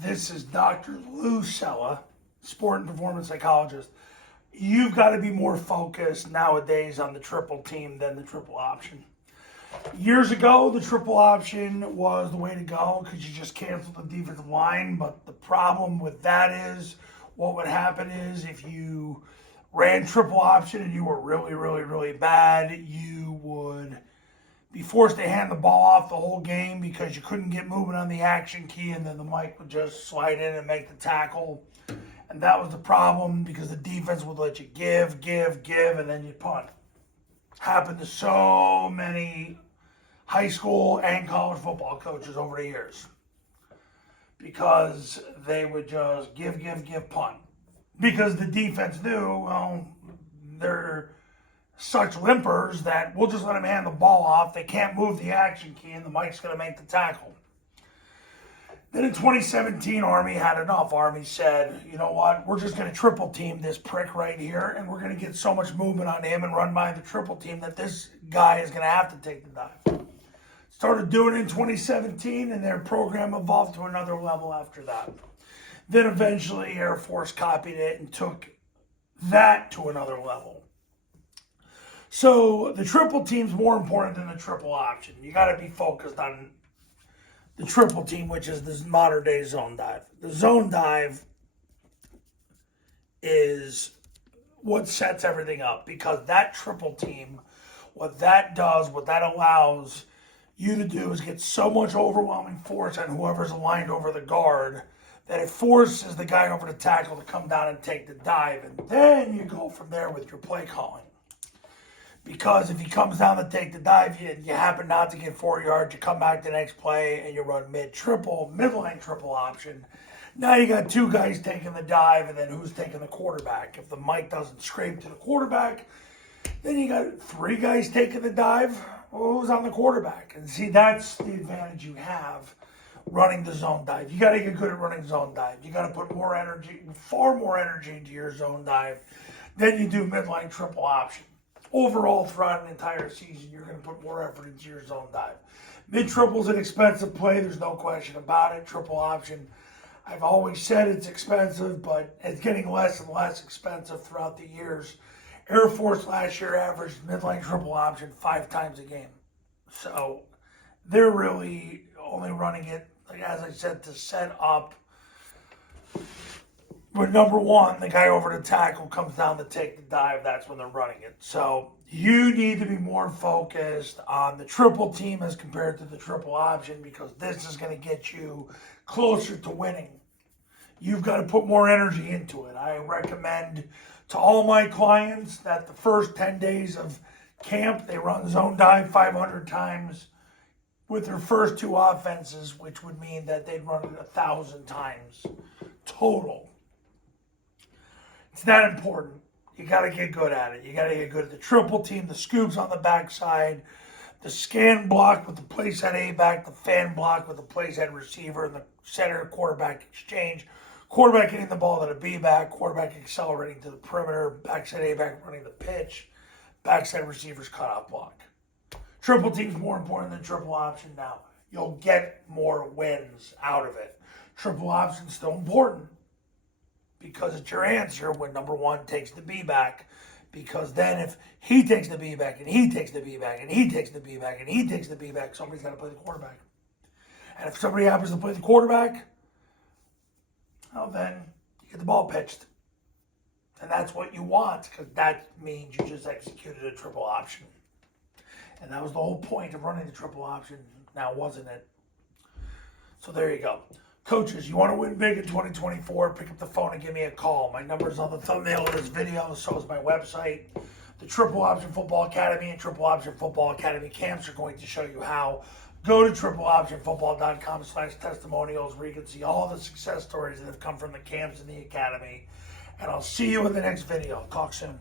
This is Dr. Lou Sella, sport and performance psychologist. You've got to be more focused nowadays on the triple team than the triple option. Years ago, the triple option was the way to go because you just canceled the defensive line. But the problem with that is what would happen is if you ran triple option and you were really, really, really bad, you would be forced to hand the ball off the whole game because you couldn't get moving on the action key, and then the mic would just slide in and make the tackle. And that was the problem because the defense would let you give, and then you punt. Happened to so many high school and college football coaches over the years because they would just give, punt. Because the defense knew, well, they're such limpers that we'll just let them hand the ball off. They can't move the action key, and the mic's going to make the tackle. Then in 2017, Army had enough. Army said, you know what, we're just going to triple team this prick right here, and we're going to get so much movement on him and run by the triple team that this guy is going to have to take the dive. Started doing it in 2017, and their program evolved to another level after that. Then eventually Air Force copied it and took that to another level. So the triple team's more important than the triple option. You got to be focused on the triple team, which is this modern day zone dive. The zone dive is what sets everything up because that triple team, what that does, what that allows you to do is get so much overwhelming force on whoever's aligned over the guard that it forces the guy over the tackle to come down and take the dive. And then you go from there with your play calling. Because if he comes down to take the dive, you happen not to get 4 yards, you come back the next play and you run midline triple option. Now you got two guys taking the dive, and then who's taking the quarterback? If the mic doesn't scrape to the quarterback, then you got three guys taking the dive. Well, who's on the quarterback? And see, that's the advantage you have running the zone dive. You got to get good at running zone dive. You got to put more energy, far more energy into your zone dive than you do midline triple option. Overall, throughout an entire season, you're going to put more effort into your zone dive. Mid-triple is an expensive play. There's no question about it. Triple option, I've always said it's expensive, but it's getting less and less expensive throughout the years. Air Force last year averaged midline triple option 5 times a game. So they're really only running it, like as I said, to set up. But number one, the guy over the tackle comes down to take the dive. That's when they're running it. So you need to be more focused on the triple team as compared to the triple option because this is going to get you closer to winning. You've got to put more energy into it. I recommend to all my clients that the first 10 days of camp, they run zone dive 500 times with their first 2 offenses, which would mean that they'd run it 1,000 times total. It's that important. You got to get good at it. You got to get good at the triple team, the scoops on the backside, the scan block with the place at A-back, the fan block with the place at receiver, and the center quarterback exchange. Quarterback getting the ball to the B-back, quarterback accelerating to the perimeter, backside A-back running the pitch, backside receivers cutoff block. Triple team's more important than triple option now. You'll get more wins out of it. Triple option's still important because it's your answer when number one takes the B-back. Because then if he takes the B-back and he takes the B-back and he takes the B-back and he takes the B-back, somebody's got to play the quarterback. And if somebody happens to play the quarterback, well, then you get the ball pitched. And that's what you want because that means you just executed a triple option. And that was the whole point of running the triple option, now wasn't it? So there you go. Coaches, you want to win big in 2024, pick up the phone and give me a call. My number's on the thumbnail of this video, so is my website. The Triple Option Football Academy and Triple Option Football Academy camps are going to show you how. Go to tripleoptionfootball.com/testimonials where you can see all the success stories that have come from the camps and the academy. And I'll see you in the next video. Talk soon.